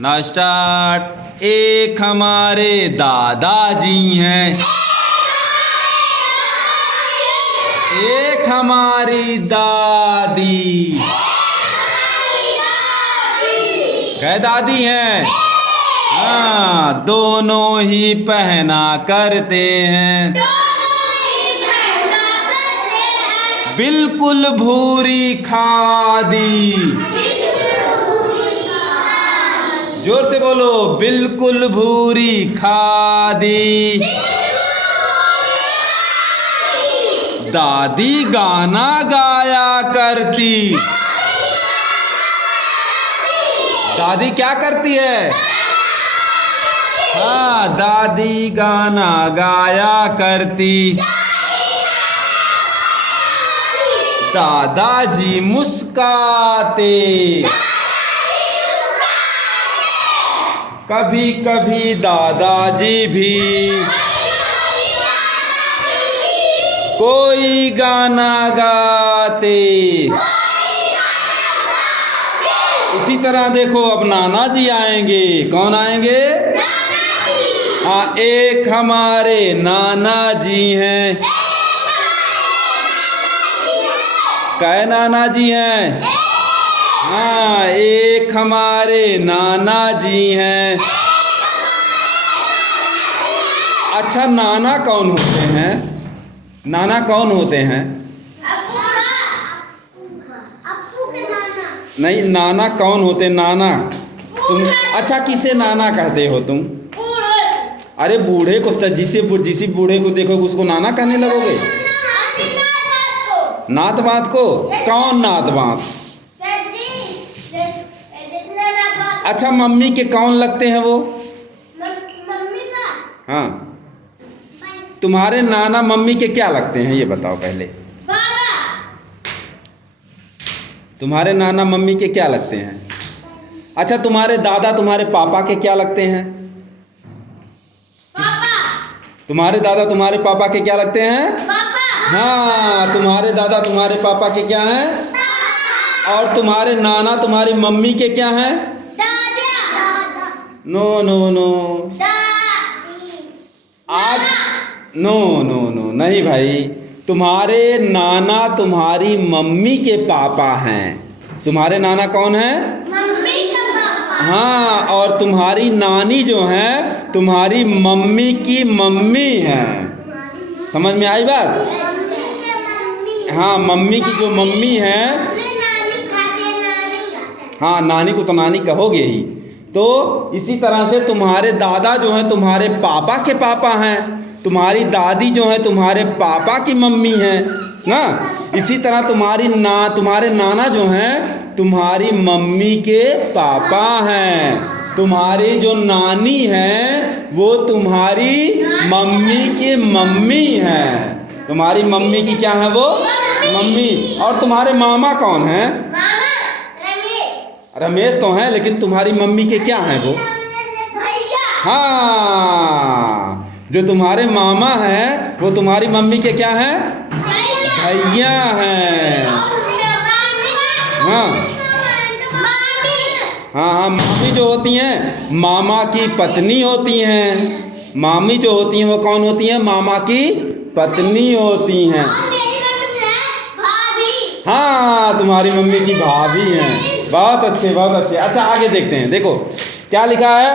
ना स्टार्ट। एक हमारे दादाजी हैं, एक हमारी दादी, कह दादी हैं। हाँ, दोनों ही पहना करते हैं, बिल्कुल भूरी खादी। जोर से बोलो, बिल्कुल भूरी खादी। दादी गाना गाया करती। दादी क्या करती है? हाँ, दादी गाना गाया करती। दादाजी मुस्काते, कभी कभी दादाजी भी कोई गाना गाते। इसी तरह देखो, अब नाना जी आएंगे। कौन आएंगे? हाँ, एक हमारे नाना जी हैं। कै नाना जी हैं? हाँ, एक हमारे नाना जी हैं। अच्छा, नाना कौन होते हैं? नाना कौन होते हैं? नहीं, नाना कौन होते? नाना तुम अच्छा, किसे नाना कहते हो तुम? अरे बूढ़े को, जिसी बूढ़े को देखोगे उसको नाना कहने लगोगे? नात बात को? कौन नात बात? अच्छा, मम्मी के कौन लगते हैं वो? मम्मी का? हाँ, तुम्हारे नाना मम्मी के क्या लगते हैं ये बताओ पहले। बाबा। तुम्हारे नाना मम्मी के क्या लगते हैं? अच्छा, तुम्हारे दादा तुम्हारे पापा के क्या लगते हैं? पापा। तुम्हारे दादा तुम्हारे पापा के क्या लगते हैं? पापा। हाँ, तुम्हारे दादा तुम्हारे पापा के क्या हैं? पापा। और तुम्हारे नाना तुम्हारी मम्मी के क्या हैं? दादा। नो नो नो, आज नो नो नो नहीं भाई, तुम्हारे नाना तुम्हारी मम्मी के पापा हैं। तुम्हारे नाना कौन है? मम्मी का पापा। हाँ, और तुम्हारी नानी जो है तुम्हारी मम्मी की मम्मी है। समझ में आई बात? हाँ, मम्मी की जो मम्मी है, हाँ, नानी को तो नानी कहोगे ही। तो इसी तरह से तुम्हारे दादा जो हैं तुम्हारे पापा के पापा हैं, तुम्हारी दादी जो है तुम्हारे पापा की मम्मी है ना। इसी तरह तुम्हारे नाना जो हैं तुम्हारी मम्मी के पापा हैं। तुम्हारी जो नानी है वो तुम्हारी मम्मी की मम्मी है। तुम्हारी मम्मी की क्या है वो? मम्मी। और तुम्हारे मामा कौन हैं? रमेश तो हैं, लेकिन तुम्हारी मम्मी के क्या हैं वो? हाँ, जो तुम्हारे मामा हैं वो तुम्हारी मम्मी के क्या हैं? भैया हैं। हाँ हाँ हाँ, मामी जो होती हैं मामा की पत्नी होती हैं। मामी जो होती हैं वो कौन होती हैं? मामा की पत्नी होती हैं। हाँ, तुम्हारी मम्मी की भाभी हैं। बहुत अच्छे, बहुत अच्छे। अच्छा, आगे देखते हैं। देखो क्या लिखा है।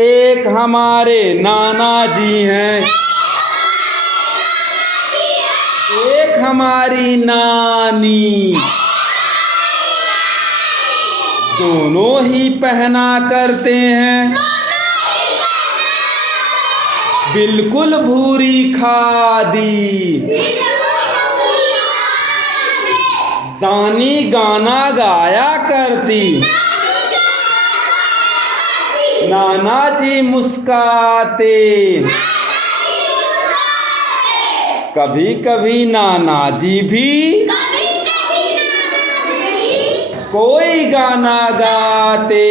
एक हमारे नाना जी हैं, एक हमारी नानी, दोनों ही पहना करते हैं, बिल्कुल भूरी खादी। दानी गाना गाया करती, नाना जी मुस्काते, कभी कभी नाना जी भी कोई गाना गाते।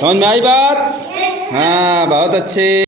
समझ में आई बात? हाँ, बहुत अच्छे।